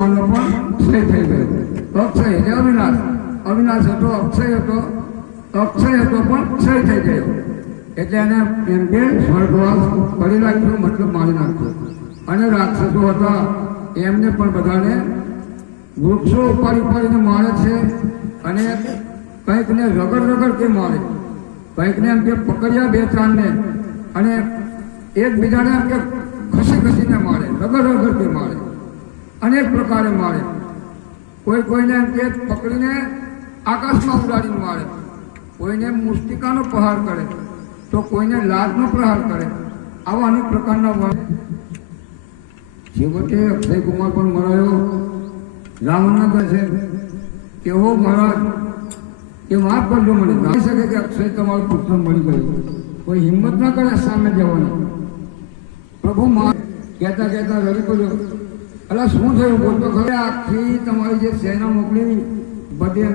અક્ષય થઈ ગયો. અક્ષય એટલે અવિનાશ. અવિનાશ હતો, અક્ષય હતો, અક્ષય હતો પણ ક્ષય થઈ ગયો. એટલે એને એમ કે સ્વર્ગવાસ કરી નાખ્યો, મતલબ મારી નાખ્યો. અને રાક્ષસો હતા એમને પણ બધાને વૃક્ષો ઉપાડીને મારે છે. અને કંઈકને રગડ કે મારે, કંઈકને એમ કે પકડ્યા બે ચારને, અને એકબીજાને એમ કે ખસીને મારે, રગડ કે મારે, અનેક પ્રકારે મારે. કોઈને એમ કે પકડીને આકાશમાં ઉડાડીને મારે, કોઈને મુસ્તિકાનો પ્રહાર કરે, તો કોઈને લાતનો પ્રહાર કરે. આવા અનેક પ્રકારના છેવટે અક્ષય કુમાર પણ મરાયો. રાવણના કહે છે કે હો મહારાજ, કે માફ કરજો મને, કહી શકે કે અક્ષય તમારો પુત્ર મળી ગયો. કોઈ હિંમત ના કરે સામે જવાની. પ્રભુ માં કહેતા રડી પડ્યો. અલા શું થયું બોલતો ખરે? આખી તમારી જે સેના મોકલી બધી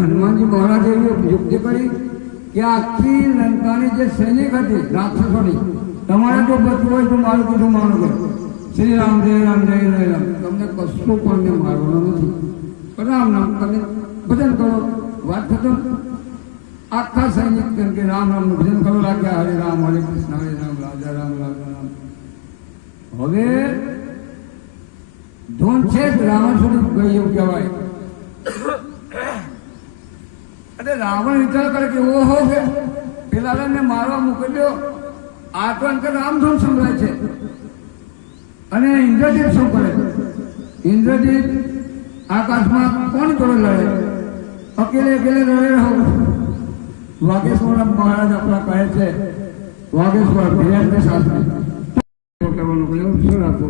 હનુમાનજી મહારાજે એવી યુક્તિ કરી કે આખી લંકાની જે સૈનિક હતી રાક્ષસોની, તમારે જો બચવું હોય તો મારું કીધું માનો કરો. શ્રી રામ જય રામ જય જય રામ. તમને કશું પણ મારવાનું નથી. રામ નામ તમે ભજન કરો, વાત ખતમ. આખા સૈનિક કેમ કે રામ રામનું ભજન કરો રાખ્યા. હરે રામ હરે કૃષ્ણ હરે રામ રાજા રામ રાજા રામ. હવે ધૂન છે રાવણ સુધી ગઈ એવું કહેવાય. એટલે રાવણ વિચાર કરે કે ઓહો પેલા મેં મારવા મોકલ્યો, આ તો અંકલ રામધૂન સંભળાય છે. અને ઇન્દ્રજીત શું કરે? ઇન્દ્રજીત આકાશમાં કોણ જોડે લડે? અકેલે લડે રહો. વાગેશ્વર મહારાજ આપણા કહે છે, વાગેશ્વર ભેર શાસ્ત્રી કરવાનું કહ્યું. શું રાખો,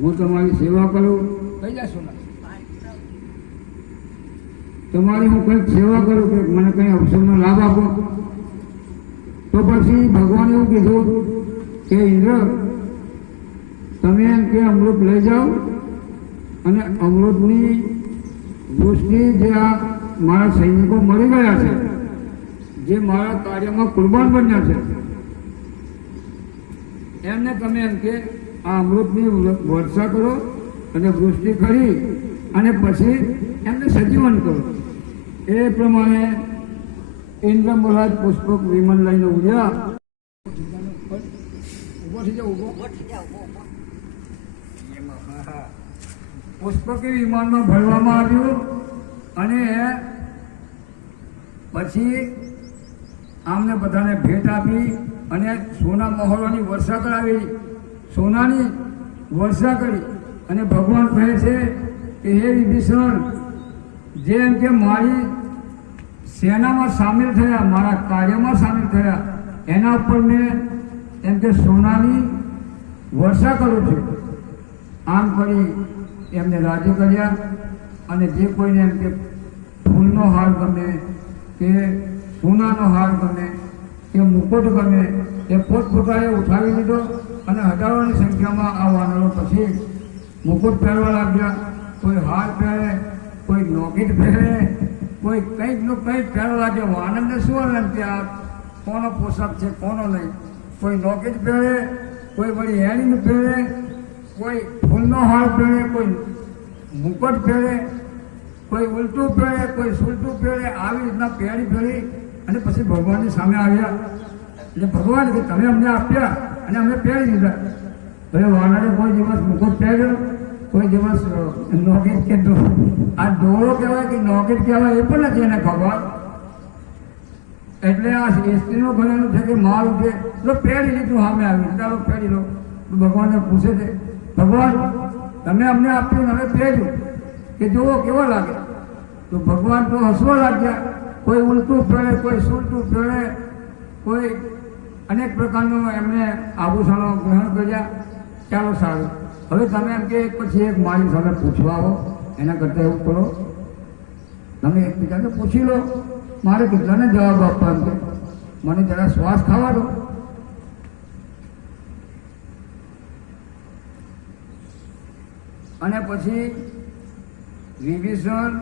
હું તમારી સેવા કરું, કઈ જશો ના તમારી હું કંઈક સેવા કરું કે મને કંઈ અવસરનો લાભ આપો. તો પછી ભગવાન એવું કીધું કે ઇન્દ્ર, તમે એમ કે અમૃત લઈ જાઓ અને અમૃતની વૃષ્ટિ જે આ મારા સૈનિકો મરી ગયા છે, જે મારા કાર્યમાં કુરબાન બન્યા છે, એમને તમે એમ કે આ અમૃતની વર્ષા કરો અને વૃષ્ટિ કરી અને પછી એમને સજીવન કરો. એ પ્રમાણે ઇન્દ્ર મહારાજ પુષ્પક વિમાન લઈને ઉડ્યા. ઊભો થઈ જાઓ, ઊભો. પુષ્પકી વિમાનમાં ભરવામાં આવ્યું અને પછી આમને બધાને ભેટ આપી અને સોના મહોરોની વર્ષા કરાવી, સોનાની વર્ષા કરી. અને ભગવાન કહે છે કે હે વિભીષણ, જેમ કે મારી સેનામાં સામેલ થયા, મારા કાર્યમાં સામેલ થયા, એના ઉપર મેં એમ કે સોનાની વર્ષા કરું છું. આમ કરી એમને રાજી કર્યા. અને જે કોઈને એમ કે ફૂલનો હાર ગમે કે સોનાનો હાર ગમે કે મુકુટ ગમે એ પોતપોતાએ ઉઠાવી લીધો. અને હજારોની સંખ્યામાં આ વાનરો પછી મુકુટ પહેરવા લાગ્યા. કોઈ હાર પહેરે, કોઈ નોકીટ પહેરે, કોઈ કંઈકનું કંઈક પહેરવા લાગે. આનંદને શું આનંદ કે આ કોનો પોશાક છે કોનો નહીં. કોઈ નોકીટ પહેરે, કોઈ વળી હેરિંગ પહેરે, કોઈ ફૂલનો હાર પહેરે, કોઈ મુકટ પહેરે, કોઈ ઉલટું પહેરે, કોઈ સુલટું પહેરે. આવી રીતના પહેરી અને પછી ભગવાનની સામે આવ્યા. એટલે ભગવાન કે તમે અમને આપ્યા અને અમે પહેરી દીધા. હવે વાનરે કોઈ દિવસ મુકુટ પહેર્યો, કોઈ દિવસ નોકીટ કે આ દોરો કહેવાય કે નોકીટ કહેવાય એ પણ નથી એને ખબર. એટલે આ સ્ત્રીનું ભણેલું છે કે મારું છે તો પહેરી લીધું, સામે આવી ચાલો પહેરી લો. તો ભગવાનને પૂછે છે, ભગવાન તમે અમને આપ્યું અમે પહેર્યું કે જુઓ કેવો લાગે. તો ભગવાન તો હસવા લાગ્યા. કોઈ ઉલટું પહેરે, કોઈ સુલટું પહેરે, કોઈ અનેક પ્રકારનું એમને આભૂષણો ગ્રહણ કર્યા. ચાલો સારું, હવે તમે એમ કે એક પછી એક મારી સામે પૂછવા આવો. એના કરતાં એવું કરો, તમે એકબીજાને પૂછી લો. મારે કેટલાને જવાબ આપવા એમ કે મને જરા શ્વાસ ખાવા દો. અને પછી વિભીષણ